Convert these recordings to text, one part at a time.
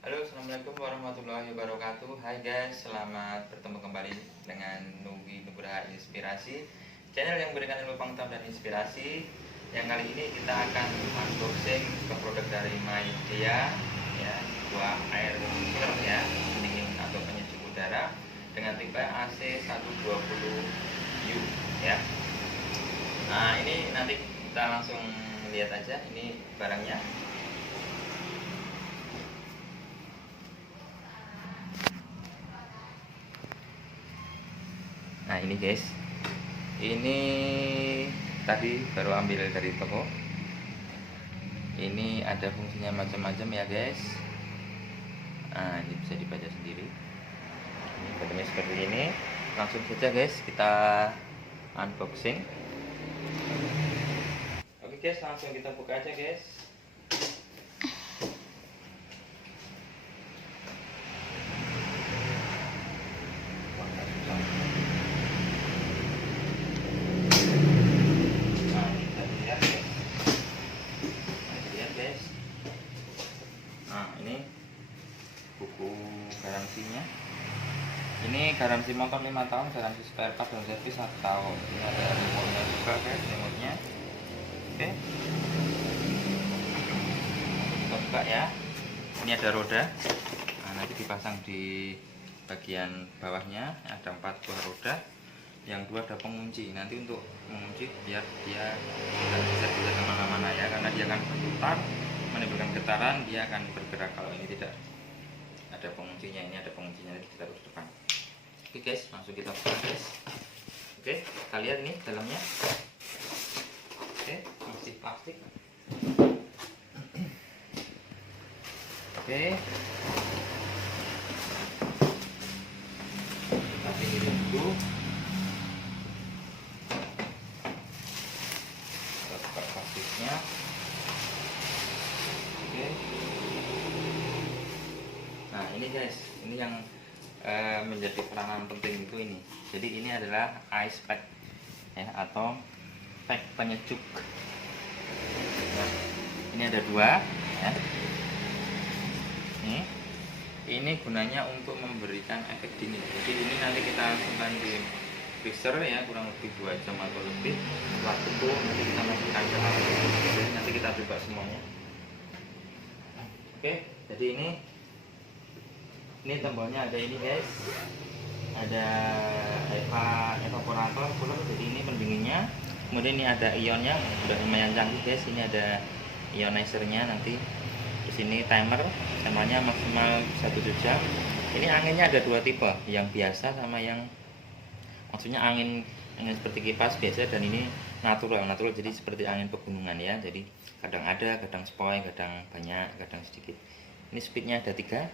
Halo, assalamualaikum warahmatullahi wabarakatuh. Hai guys, selamat bertemu kembali dengan Nugi Nugraha Inspirasi, channel yang memberikan ilmu pengetahuan dan inspirasi. Yang kali ini kita akan unboxing sebuah produk dari Midea, ya, sebuah air cooler ya, pendingin atau penyejuk udara dengan tipe AC 120U ya. Nah, ini nanti kita langsung lihat aja ini barangnya. Nah, ini guys, ini tadi baru ambil dari toko. Ini ada fungsinya macam-macam ya guys. Nah, ini bisa dibaca sendiri. Ini bentuknya seperti ini. Langsung saja guys, kita unboxing. Oke guys, langsung kita buka aja guys. Nah, ini buku garansinya. Ini garansi motor 5 tahun, garansi spare part dan servis 1 tahun. Ini ada remote-nya juga guys, remote-nya. Oke. Kita buka ya. Ini ada roda. Nah, nanti dipasang di bagian bawahnya ada 4 buah roda. Yang 2 ada pengunci. Nanti untuk mengunci biar dia tidak bisa kemana-mana ya, karena dia akan berputar, menimbulkan getaran, dia akan bergerak. Kalau ini tidak ada penguncinya, ini ada penguncinya, nanti kita taruh depan. Oke guys, langsung kita buka guys. Oke, kita lihat ini dalamnya. Oke, masih plastik. Oke, kita pilih dulu. Kita buka plastiknya. Oke. Nah, ini guys, ini yang menjadi peranan penting itu ini. Jadi ini adalah ice pack ya, atau pack penyejuk. Nah, ini ada 2 ya. Ini gunanya untuk memberikan efek dingin. Jadi ini nanti kita simpan di freezer ya, kurang lebih 2 jam atau lebih. Setelah itu nanti kita masukkan ke air. Jadi nanti kita coba semuanya. Oke, jadi ini tombolnya ada ini guys, ada evaporator cooler, jadi ini pendinginnya. Kemudian ini ada ionnya, udah lumayan canggih guys. Ini ada ionizernya nanti. Di sini timernya maksimal 1 jam. Ini anginnya ada 2 tipe, yang biasa sama yang maksudnya angin seperti kipas biasa, dan ini natural, jadi seperti angin pegunungan ya. Jadi kadang ada, kadang spoi, kadang banyak, kadang sedikit. Ini speednya ada 3,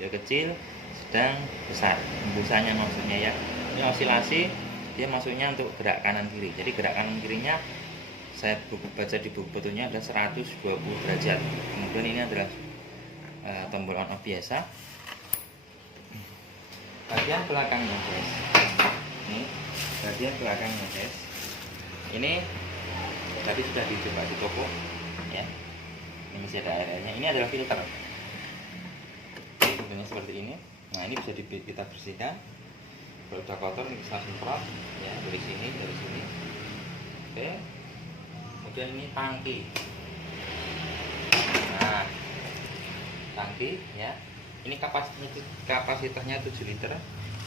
kecil, sedang, besar. Hembusannya maksudnya ya. Ini osilasi, dia masuknya untuk gerak kanan kiri. Jadi gerak kanan kirinya saya baca di buku betulnya ada 120 derajat. Kemudian ini adalah tombol on off biasa. Bagian belakangnya guys. Ini bagian belakangnya guys. Ini tadi sudah dicoba di toko ya. Ini masih ada airnya. Ini adalah filter. Bentuknya seperti ini. Nah, ini bisa kita bersihkan. Kalau sudah kotor ini bisa semprot ya, dari sini. Oke. Kemudian ini tangki. Nah, tangki ya. Ini kapasitasnya 7 liter,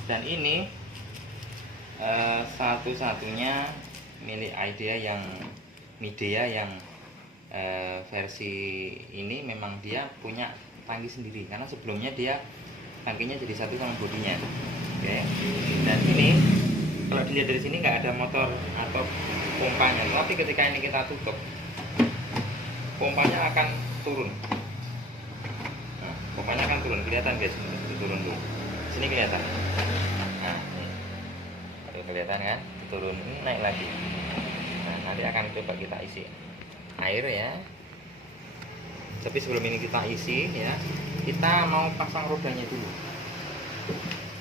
dan ini satu-satunya milik Midea yang versi ini memang dia punya tangki sendiri, karena sebelumnya dia tangkinya jadi satu sama bodinya. Oke. Dan ini kalau dilihat dari sini nggak ada motor atau pompanya, tapi ketika ini kita tutup, pompanya akan turun. Nah, pompanya akan turun, kelihatan guys, itu turun dulu. Sini kelihatan. Nah, ini kelihatan kan, turun, ini naik lagi. Nah, nanti akan coba kita isi air ya. Tapi sebelum ini kita isi ya, kita mau pasang rodanya dulu.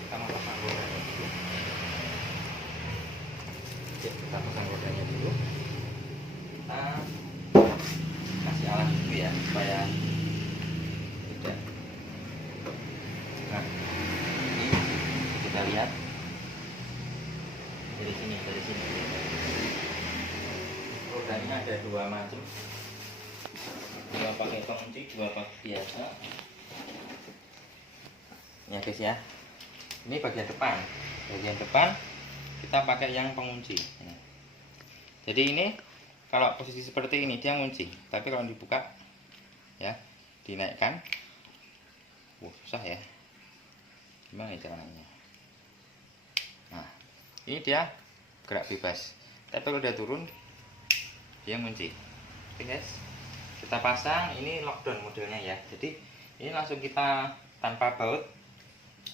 Kita pasang rodanya dulu. Kita kasih alat dulu ya, supaya tidak bisa lihat dari sini. Rodanya ada dua macam, dua pakai pengunci, dua pakai biasa ya guys ya. Ini bagian depan kita pakai yang pengunci. Jadi ini kalau posisi seperti ini dia ngunci, tapi kalau dibuka ya, dinaikkan, susah ya, gimana ya caranya. Nah ini dia gerak bebas, tapi kalau dia turun dia ngunci. Oke guys, kita pasang. Ini lockdown modelnya ya, jadi ini langsung kita tanpa baut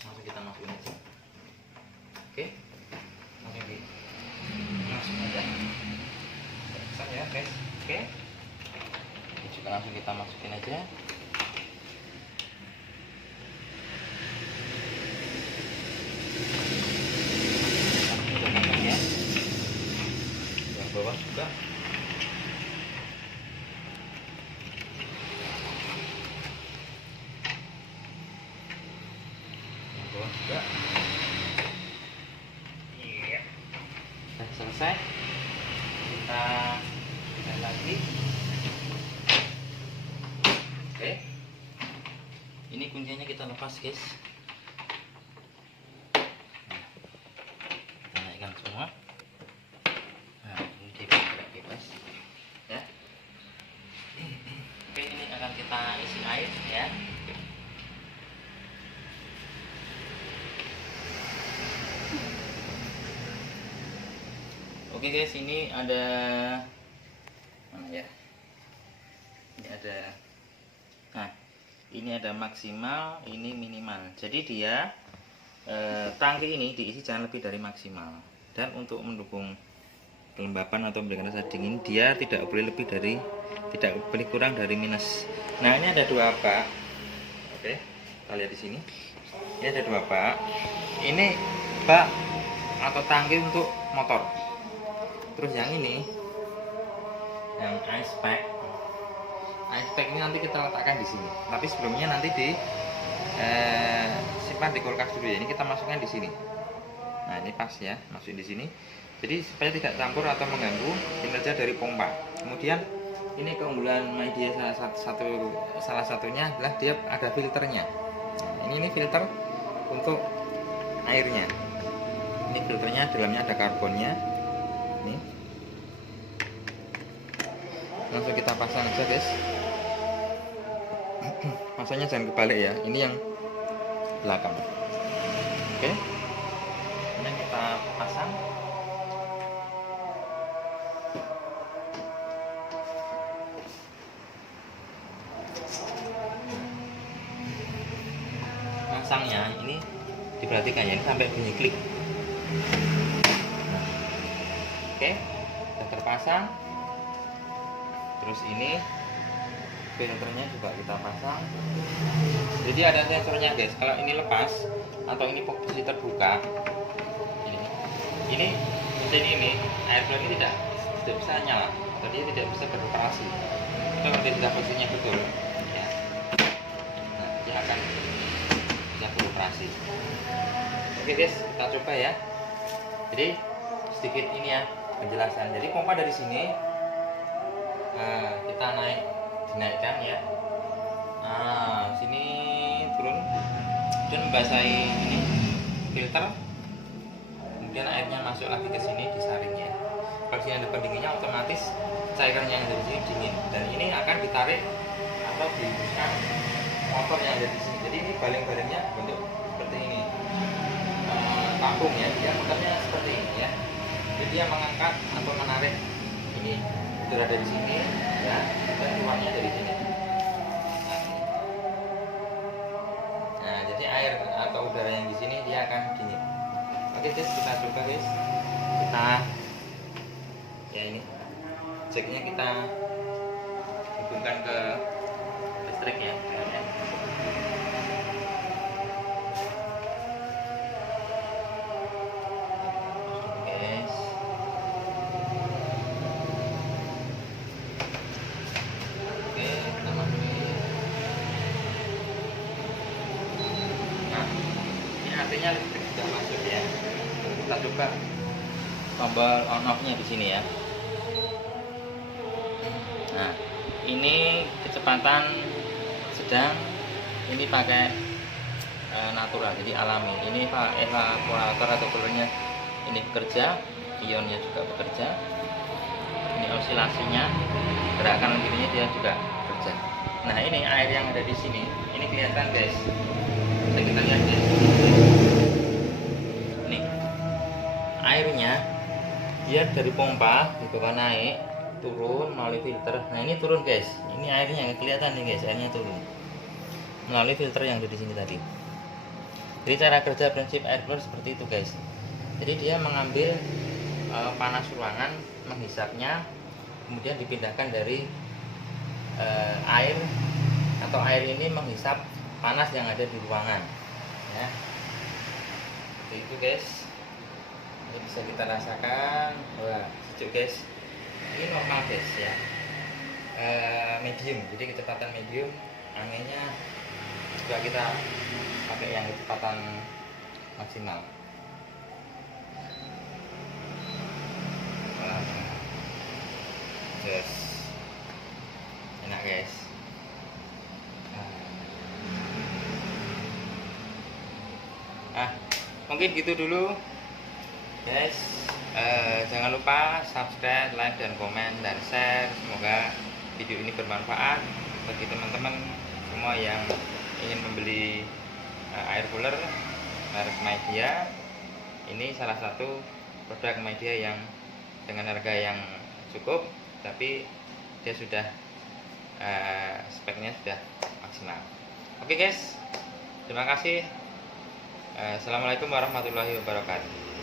langsung kita masukin aja. Oke, langsung aja pasang ya guys. Oke, ini juga langsung kita masukin aja. Kita pasang ya, yang bawah juga. Juga. Iya. Sudah selesai. Kita lihat lagi. Oke. Ini kuncinya kita lepas, guys. Kita naikkan semua. Nah, ini dia gerak bebas. Ya. Oke, ini akan kita isi air ya. Oke guys, ini ada mana ya? Ini ada. Nah, ini ada maksimal, ini minimal. Jadi dia tangki ini diisi jangan lebih dari maksimal. Dan untuk mendukung kelembapan atau memberikan rasa dingin, dia tidak boleh kurang dari minus. Nah, ini ada dua bak. Oke, kita lihat di sini. Ini ada dua bak. Ini bak atau tangki untuk motor. Terus yang ini, yang ice pack ini nanti kita letakkan di sini. Tapi sebelumnya nanti simpan di kulkas dulu ya. Ini kita masukkan di sini. Nah ini pas ya, masukin di sini. Jadi supaya tidak campur atau mengganggu kinerja dari pompa. Kemudian ini keunggulan Mydia salah satunya adalah dia ada filternya. Nah, ini filter untuk airnya. Ini filternya, dalamnya ada karbonnya. Ini langsung kita pasang aja guys. Pasangnya jangan kebalik ya, ini yang belakang. Oke, kemudian kita pasang. Pasangnya ini diperhatikan ya, ini sampai bunyi klik. Oke, sudah terpasang. Terus ini filternya juga kita pasang. Jadi ada sensornya guys. Kalau ini lepas atau ini posisi terbuka, ini mesin ini air flow ini tidak bisa nyala atau dia tidak bisa beroperasi. Kalau tidak posisinya betul, ya, nah, dia akan bisa beroperasi. Oke guys, kita coba ya. Jadi sedikit ini ya penjelasan. Jadi pompa dari sini kita dinaikkan ya. Nah, sini turun dan membasahi ini filter. Kemudian airnya masuk lagi ke sini disaring ya. Kalau sini ada pendinginnya, otomatis cairannya yang dari sini dingin dan ini akan ditarik atau dihembuskan motor yang ada di sini. Jadi ini baling-balingnya bentuk seperti ini. Kampung ya, dia motornya seperti ini ya. Jadi dia mengangkat atau menarik ini udara dari sini ya, dan keluarnya dari sini. Nah, jadi air atau udara yang di sini dia akan dingin. Oke guys, kita coba guys. Kita ya ini jacknya kita hubungkan ke listrik ya. Artinya listrik sudah masuk ya. Kita coba tombol on off-nya di sini ya. Nah, ini kecepatan sedang, ini pakai natural, jadi alami. Ini evaporator atau coolernya ini bekerja, ionnya juga bekerja. Ini osilasinya, gerakan gininya dia juga bekerja. Nah, ini air yang ada di sini, ini kelihatan guys. Kita lihat guys. Nih, airnya dia dari pompa di bawah naik, turun melalui filter. Nah, ini turun guys. Ini airnya kelihatan nih guys, airnya turun melalui filter yang ada di sini tadi. Jadi cara kerja prinsip air cooler seperti itu guys. Jadi dia mengambil panas ruangan, menghisapnya, kemudian dipindahkan dari air, atau air ini menghisap panas yang ada di ruangan ya. Seperti itu guys. Ini bisa kita rasakan. Wah, sejuk guys. Ini normal guys ya, medium, jadi kecepatan medium. Anginnya juga kita pakai yang kecepatan maksimal. Yes, enak guys. Mungkin gitu dulu guys. Jangan lupa subscribe, like, dan komen, dan share. Semoga video ini bermanfaat bagi teman-teman semua yang ingin membeli air cooler merek Midea. Ini salah satu produk Midea yang dengan harga yang cukup, tapi dia sudah speknya sudah maksimal. Oke guys, terima kasih. Assalamualaikum warahmatullahi wabarakatuh.